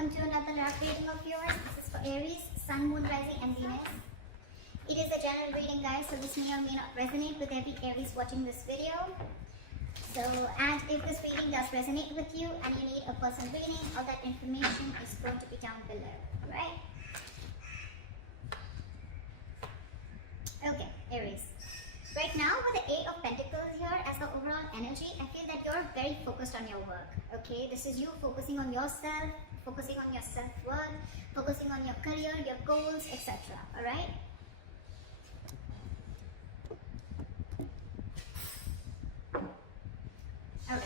welcome to another love reading of yours. This is for Aries, Sun, Moon, Rising and Venus. It is a general reading, guys, so this may or may not resonate with every Aries watching this video. So, and if this reading does resonate with you and you need a personal reading, all that information is going to be down below, right? Okay, Aries. Right now, with the Eight of Pentacles here as the overall energy, I feel that you're very focused on your work, okay? This is you focusing on yourself, focusing on your self-worth, focusing on your career, your goals, etc. Alright? Alright.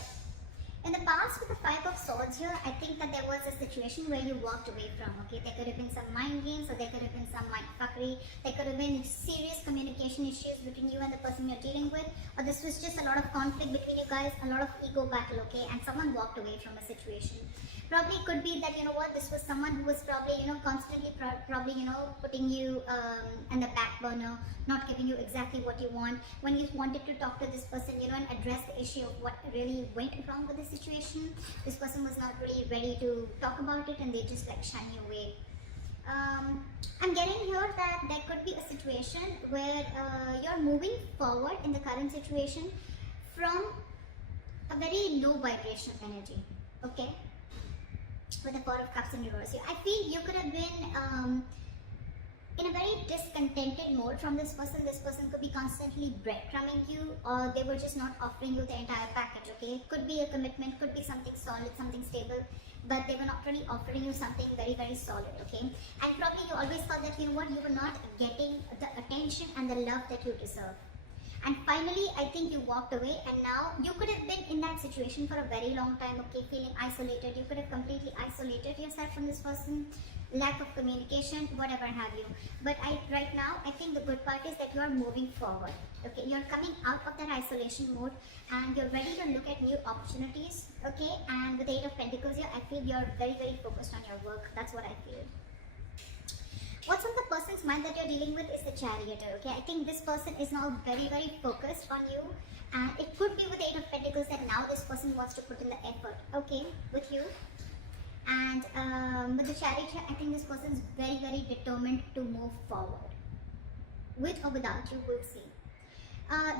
In the past, with the Five of Swords here, I think that there was a situation where you walked away from, okay? There could have been some mind games, or there could have been some mind fuckery. There could have been serious communication issues between you and the person you're dealing with, or this was just a lot of conflict between you guys, a lot of ego battle, okay? And someone walked away from a situation. Probably could be that, you know what, this was someone who was probably, you know, constantly probably, you know, putting you in the back burner, not giving you exactly what you want. When you wanted to talk to this person, you know, and address the issue of what really went wrong with the situation, this person was not really ready to talk about it and they just like shun you away. I'm getting here that there could be a situation where you're moving forward in the current situation from a very low vibrational energy, okay? With the Four of Cups in reverse here, I feel you could have been in a very discontented mode from this person. This person could be constantly breadcrumbing you, or they were just not offering you the entire package, okay? Could be a commitment, could be something solid, something stable, but they were not really offering you something very, very solid, okay? And probably you always felt that, you know what, you were not getting the attention and the love that you deserve. And finally, I think you walked away, and now you could have been in that situation for a very long time, okay, feeling isolated. You could have completely isolated yourself from this person, lack of communication, whatever have you. But right now, I think the good part is that you are moving forward, okay? You're coming out of that isolation mode and you're ready to look at new opportunities, okay? And with the Eight of Pentacles here, I feel you're very, very focused on your work. That's what I feel. What's on the person's mind that you're dealing with is the Chariot, okay? I think this person is now very, very focused on you, and it could be with the Eight of Pentacles that now this person wants to put in the effort, okay, with you. And with the Chariot, I think this person is very, very determined to move forward. With or without you, we'll see.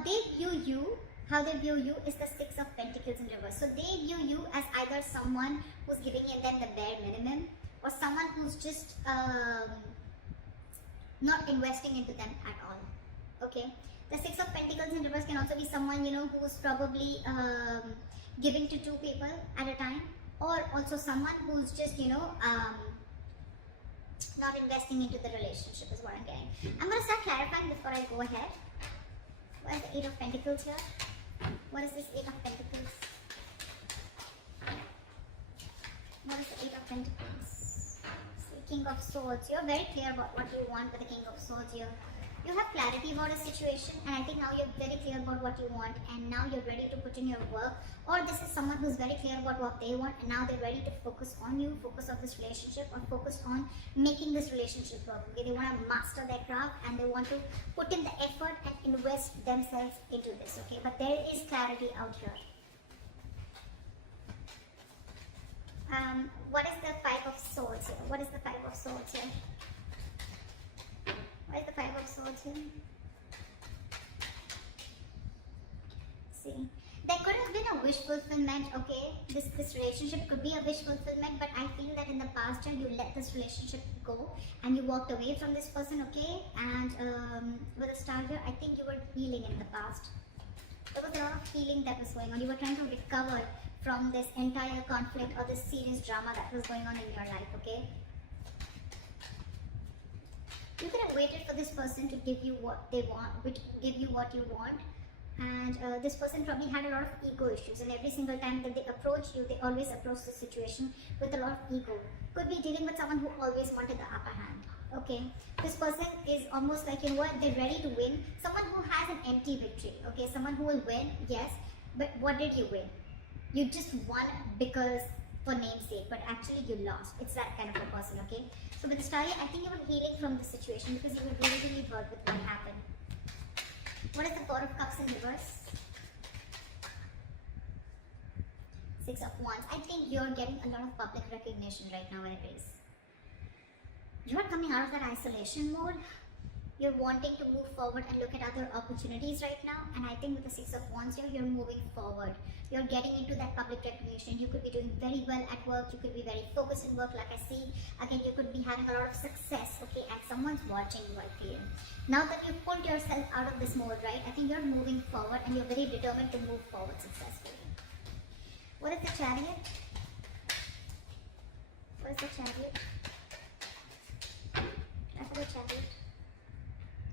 They view you, how they view you is the Six of Pentacles in reverse. So they view you as either someone who's giving them the bare minimum, or someone who's just not investing into them at all, okay? The Six of Pentacles in reverse can also be someone, you know, who's probably giving to two people at a time, or also someone who's just, you know, not investing into the relationship is what I'm getting. I'm going to start clarifying before I go ahead. What is the Eight of Pentacles here? What is this Eight of Pentacles? What is the Eight of Pentacles? King of Swords. You're very clear about what you want with the King of Swords here. You have clarity about a situation, and I think now you're very clear about what you want, and now you're ready to put in your work. Or this is someone who's very clear about what they want, and now they're ready to focus on you, focus on this relationship, or focus on making this relationship work. Okay? They want to master their craft, and they want to put in the effort and invest themselves into this. Okay, but there is clarity out here. What is the Five of Swords here? What is the Five of Swords here? What is the Five of Swords here? See, there could have been a wish fulfillment, okay? This relationship could be a wish fulfillment, but I feel that in the past year you let this relationship go and you walked away from this person, okay? And with the Star here, I think you were healing in the past. There was a lot of healing that was going on. You were trying to recover from this entire conflict or this serious drama that was going on in your life, okay? You could have waited for this person to give you what they want, give you what you want, and this person probably had a lot of ego issues, and every single time that they approach you, they always approach the situation with a lot of ego. Could be dealing with someone who always wanted the upper hand, okay? This person is almost like, you know what, they're ready to win. Someone who has an empty victory, okay? Someone who will win, yes, but what did you win? You just won because for namesake, but actually you lost. It's that kind of a person, okay? So with the Star, I think you were healing from the situation because you were really, really hurt with what happened. What is the Four of Cups in reverse? Six of Wands. I think you're getting a lot of public recognition right now, Aries. You're coming out of that isolation mode. You're wanting to move forward and look at other opportunities right now, and I think with the Six of Wands here, you're moving forward. You're getting into that public recognition. You could be doing very well at work. You could be very focused in work, like I see. Again, you could be having a lot of success, okay, and someone's watching you, I feel. Now that you've pulled yourself out of this mode, right, I think you're moving forward and you're very determined to move forward successfully. What is the Chariot? What is the Chariot? After the Chariot.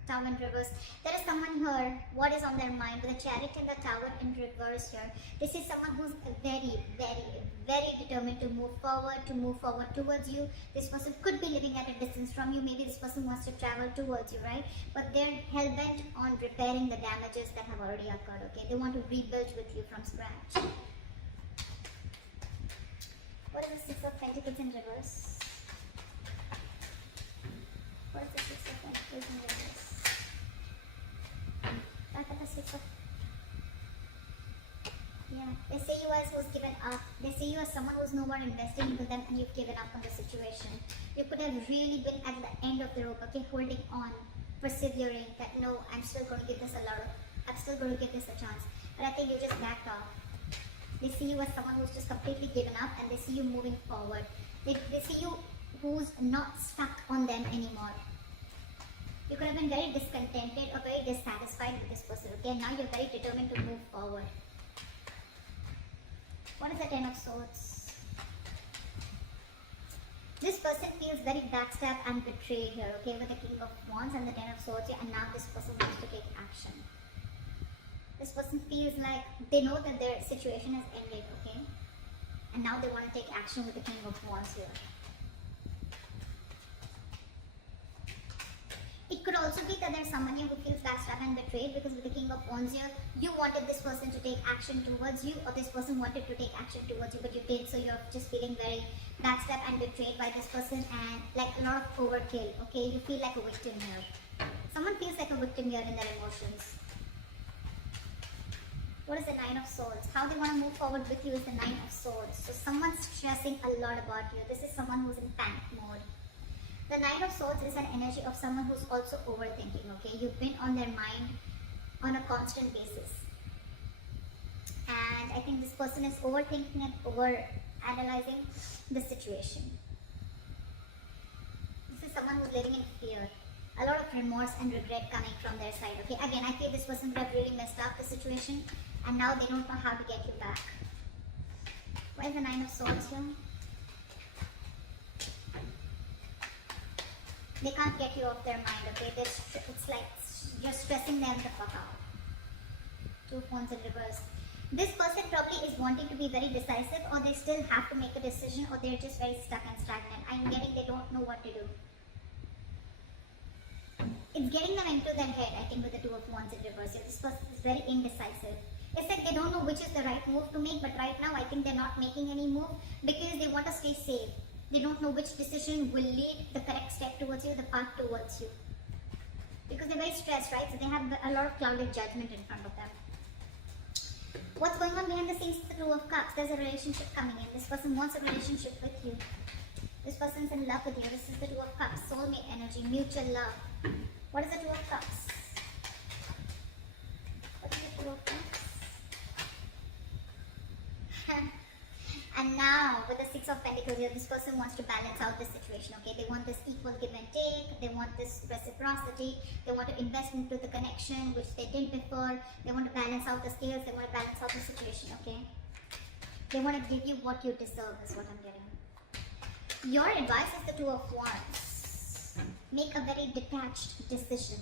Tower in reverse. There is someone here, what is on their mind with the Chariot and the Tower in reverse here. This is someone who's very, very, very determined to move forward towards you. This person could be living at a distance from you. Maybe this person wants to travel towards you, right? But they're hell-bent on repairing the damages that have already occurred, okay? They want to rebuild with you from scratch. What is the Six of Pentacles in reverse? What is the Six of Pentacles in reverse? Back at the Six of... Yeah, they say you as who's given up. They say you as someone who's no more investing into them and you've given up on the situation. You could have really been at the end of the rope, okay, holding on, persevering, that no, I'm still going to give this a chance. But I think you just backed off. They see you as someone who's just completely given up and they see you moving forward. They see you who's not stuck on them anymore. You could have been very discontented or very dissatisfied with this person, okay? Now you're very determined to move forward. What is the Ten of Swords? This person feels very backstabbed and betrayed here, okay? With the King of Wands and the Ten of Swords here, and now this person wants to take action. This person feels like they know that their situation has ended, okay? And now they want to take action with the King of Wands here. It could also be that there's someone here who feels backstabbed and betrayed, because with the King of Wands here, you wanted this person to take action towards you, or this person wanted to take action towards you, but you did, so you're just feeling very backstabbed and betrayed by this person, and like a lot of overkill, okay? You feel like a victim here. Someone feels like a victim here in their emotions. What is the Nine of Swords? How they want to move forward with you is the Nine of Swords. So someone's stressing a lot about you. This is someone who's in panic mode. The Nine of Swords is an energy of someone who's also overthinking, okay? You've been on their mind on a constant basis. And I think this person is overthinking and over-analyzing the situation. This is someone who's living in fear. A lot of remorse and regret coming from their side, okay? Again, I feel this person would have really messed up the situation and now they don't know how to get you back. What is the Nine of Swords here? They can't get you off their mind, okay? It's like you're stressing them the fuck out. Two of Wands in reverse. This person probably is wanting to be very decisive, or they still have to make a decision, or they're just very stuck and stagnant. I'm getting they don't know what to do. It's getting them into their head, I think, with the Two of Wands in reverse. This person is very indecisive. It's like they don't know which is the right move to make, but right now I think they're not making any move because they want to stay safe. They don't know which decision will lead the correct step towards you, the path towards you. Because they're very stressed, right? So they have a lot of clouded judgment in front of them. What's going on behind the scenes is the Two of Cups. There's a relationship coming in. This person wants a relationship with you. This person's in love with you. This is the Two of Cups. Soulmate energy, mutual love. What is the Two of Cups? What is the Two of Cups? And now, with the Six of Pentacles here, this person wants to balance out the situation, okay? They want this equal give and take. They want this reciprocity. They want to invest into the connection, which they didn't before. They want to balance out the scales. They want to balance out the situation, okay? They want to give you what you deserve, is what I'm getting. Your advice is the Two of Wands. Make a very detached decision.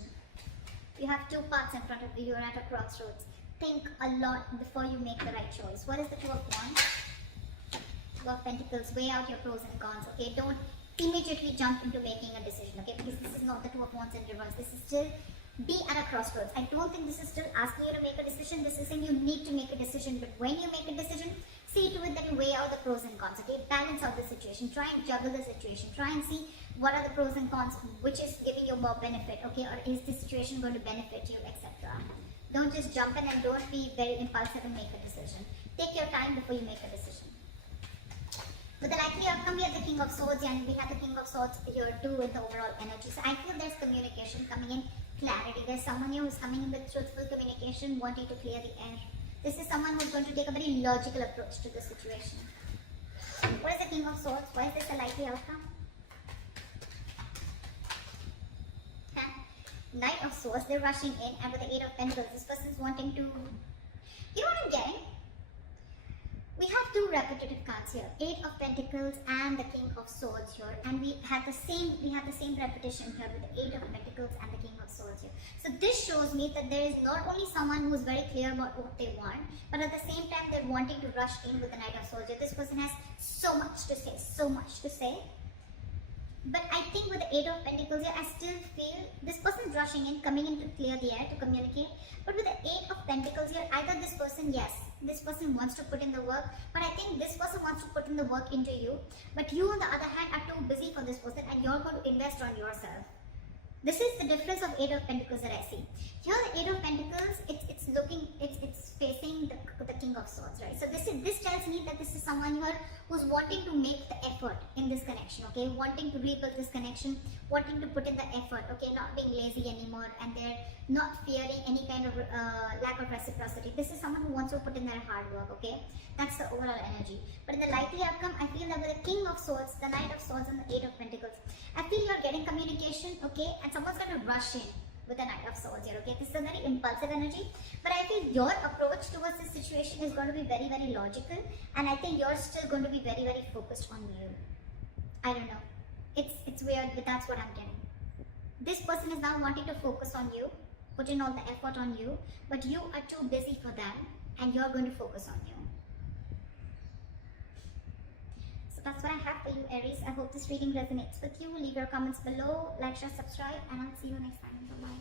You have two paths in front of you. You're at a crossroads. Think a lot before you make the right choice. What is the Two of Wands? Two of Pentacles. Weigh out your pros and cons, okay? Don't immediately jump into making a decision, okay? Because this is not the Two of Wands in reverse. This is still be at a crossroads. I don't think this is still asking you to make a decision. This is saying you need to make a decision. But when you make a decision, see to it that you weigh out the pros and cons, okay? Balance out the situation. Try and juggle the situation. Try and see what are the pros and cons, which is giving you more benefit, okay? Or is this situation going to benefit you, etc. Don't just jump in and don't be very impulsive and make a decision. Take your time before you make a decision. With the likely outcome, we have the King of Swords, and we have the King of Swords here too in the overall energy. So I feel there's communication coming in, clarity. There's someone here who's coming in with truthful communication, wanting to clear the air. This is someone who's going to take a very logical approach to the situation. What is the King of Swords? Why is this a likely outcome? Knight of Swords, they're rushing in, and with the Eight of Pentacles, this person's wanting to, you know what I'm getting? We have two repetitive cards here, Eight of Pentacles and the King of Swords here, and we have the same repetition here with the Eight of Pentacles and the King of Swords here. So this shows me that there is not only someone who is very clear about what they want, but at the same time they're wanting to rush in with the Knight of Swords here. This person has so much to say, so much to say. But I think with the Eight of Pentacles here, I still feel this person is rushing in, coming in to clear the air, to communicate. But with the Eight of Pentacles here, either this person, yes, this person wants to put in the work, but I think this person wants to put in the work into you. But you, on the other hand, are too busy for this person, and you're going to invest on yourself. This is the difference of Eight of Pentacles that I see. Here, the Eight of Pentacles, it's facing the King of Swords, right? So this tells me that this is someone here who's wanting to make the effort in this connection, okay? Wanting to rebuild this connection, wanting to put in the effort, okay? Not being lazy anymore, and they're not fearing any kind of lack of reciprocity. This is someone who wants to put in their hard work, okay? That's the overall energy. But in the likely outcome, I feel that with the King of Swords, the Knight of Swords, and the Eight of Pentacles, I feel you're getting communication, okay? And someone's going to rush in with the Knight of Swords here, okay? This is a very impulsive energy, but I feel your approach towards this situation is going to be very, very logical, and I think you're still going to be very, very focused on you. I don't know. It's weird, but that's what I'm getting. This person is now wanting to focus on you, put in all the effort on you, but you are too busy for them, and you're going to focus on you. So that's what I have for you, Aries. I hope this reading resonates with you. Leave your comments below, like, share, subscribe, and I'll see you next time. Bye-bye.